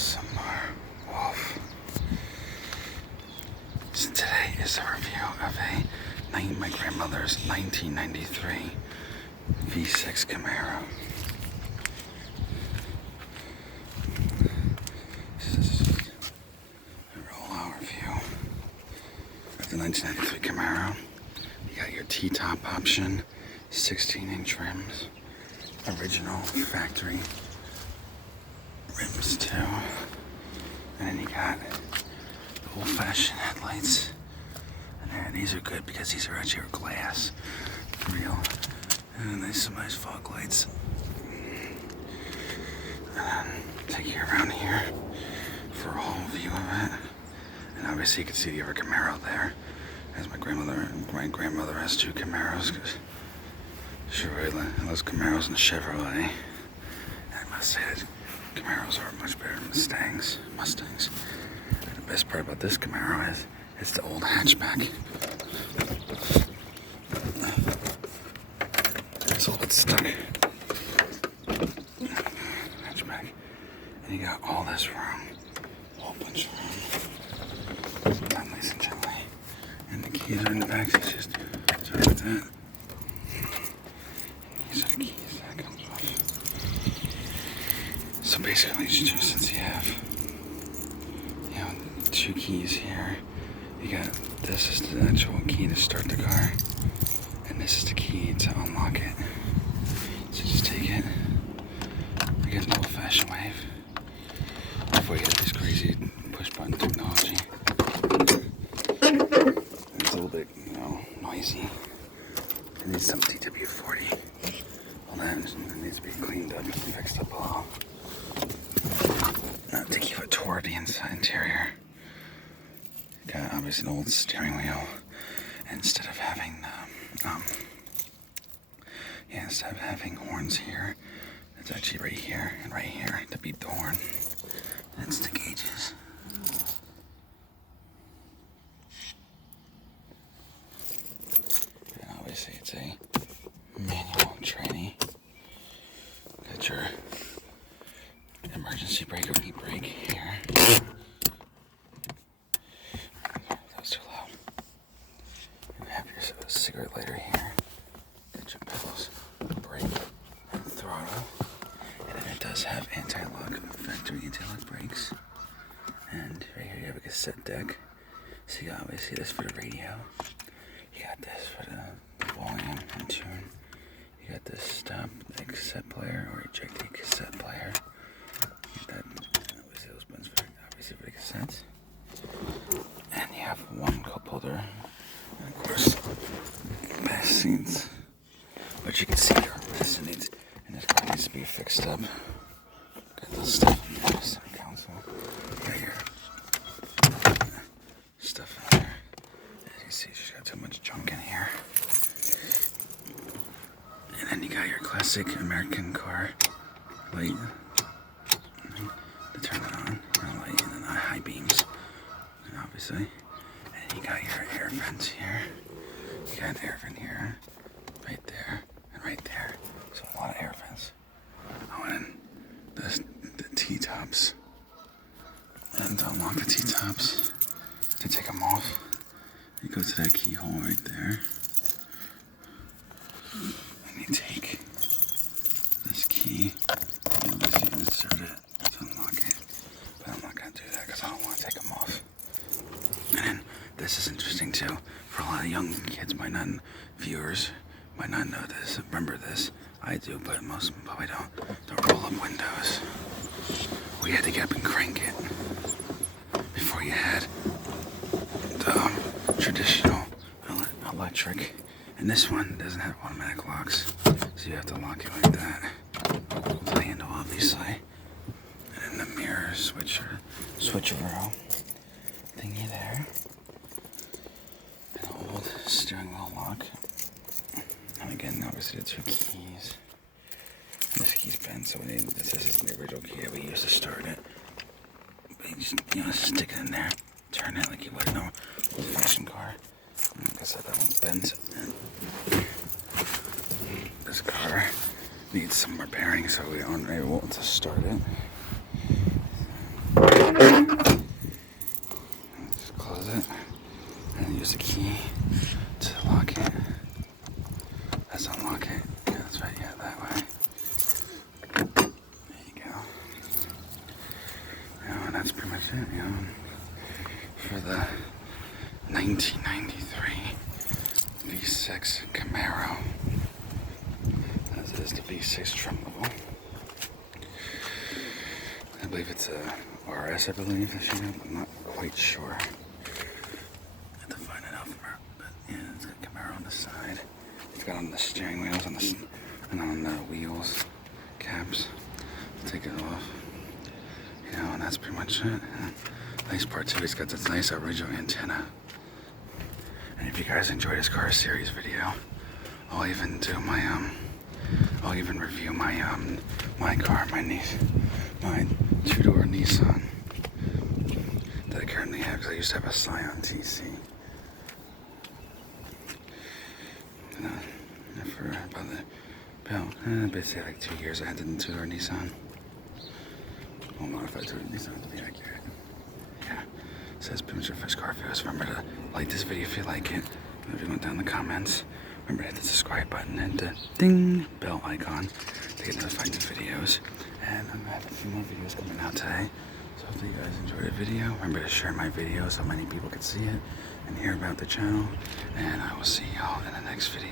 ASMR Wolf. So today is a review of my grandmother's 1993 V6 Camaro. This is a rollout review of the 1993 Camaro. You got your T-top option, 16-inch rims, original factory rims too, and then you got old-fashioned headlights. And these are good because these are actually glass, real, and there's some nice fog lights. And then take you around here for a whole view of it. And obviously you can see the other Camaro there, as my grandmother has two Camaros because she really loves Camaros and Chevrolet. And I must say that Camaros are much better than Mustangs. And the best part about this Camaro is it's the old hatchback. It's a little bit stuck. Hatchback. And you got all this room. A whole bunch of room. Done nice and gently. And the keys are in the back, so it's just sorry about that. These are the keys that comes with. So basically, since you have, two keys here, you got this is the actual key to start the car, and this is the key to unlock it. So just take it. I get an old-fashioned wave before you get this crazy push-button technology. It's a little bit, noisy. It needs some TW40. All that needs to be cleaned up and fixed up below. Now to give a tour of the interior. Got obviously an old steering wheel. Instead of having instead of having horns here, it's actually right here and right here to beep the horn. That's the gauges. And obviously it's a manual tranny. Got your emergency brake or e-brake here. That was too loud. You have your cigarette lighter here. Got your pedals, brake, and throttle. And then it does have factory anti-lock brakes. And right here you have a cassette deck. So you obviously this for the radio. You got this for the volume and tune. You got this stop the cassette player or eject the cassette player. You got that, obviously those buttons for the cassettes. And you have one cup holder. And of course, back seats. But you can see there are resonance, and this car needs to be fixed up. Got this stuff in there, center console. You got your stuff in there. As you can see, she's got too much junk in here. And then you got your classic American car light to turn it on, light, and then the high beams, and obviously. And you got your air vents here. You got an air vent here, right there, and right there. So a lot of air vents. Oh, and then the T-tops. And to unlock the T-tops, to take them off, you go to that keyhole right there. And you take this key, and obviously insert it to unlock it. But I'm not going to do that because I don't want to take them off. And then this is interesting too. For a lot of young kids, viewers might not know this, remember this. I do, but most of them probably don't. The roll-up windows. We had to get up and crank it before you had the traditional electric. And this one doesn't have automatic locks, so you have to lock it like that. With the handle, obviously. And then the mirror switcheroo thingy there. An old steering wheel lock. And again, obviously the two keys. This key's bent, so this is the original key that we used to start it. But you just, stick it in there, turn it like you would in an old-fashioned car. And like I said, that one's bent. And this car needs some repairing, so we aren't able to start it. much it, you know. For the 1993 V6 Camaro. As is the V6 trim level. I believe it's a RS, I believe, that she got, but I'm not quite sure. I have to find it out from her. But yeah, it's got Camaro on the side. It's got on the steering wheels and on the wheels, caps. Take it off. You know, and that's pretty much it. Nice part too, it's got this nice original antenna. And if you guys enjoy this car series video, I'll even do my I'll even review my my car, my two-door Nissan that I currently have, because I used to have a Scion TC. For about basically like 2 years I had the two-door Nissan. Well, modified two-door Nissan to be accurate. Yeah. So that's pretty much your first car review. So remember to like this video if you like it. Everyone down in the comments. Remember to hit the subscribe button and the ding bell icon to get notified new videos. And I'm gonna have a few more videos coming out today. So hopefully you guys enjoyed the video. Remember to share my video so many people can see it and hear about the channel. And I will see y'all in the next video.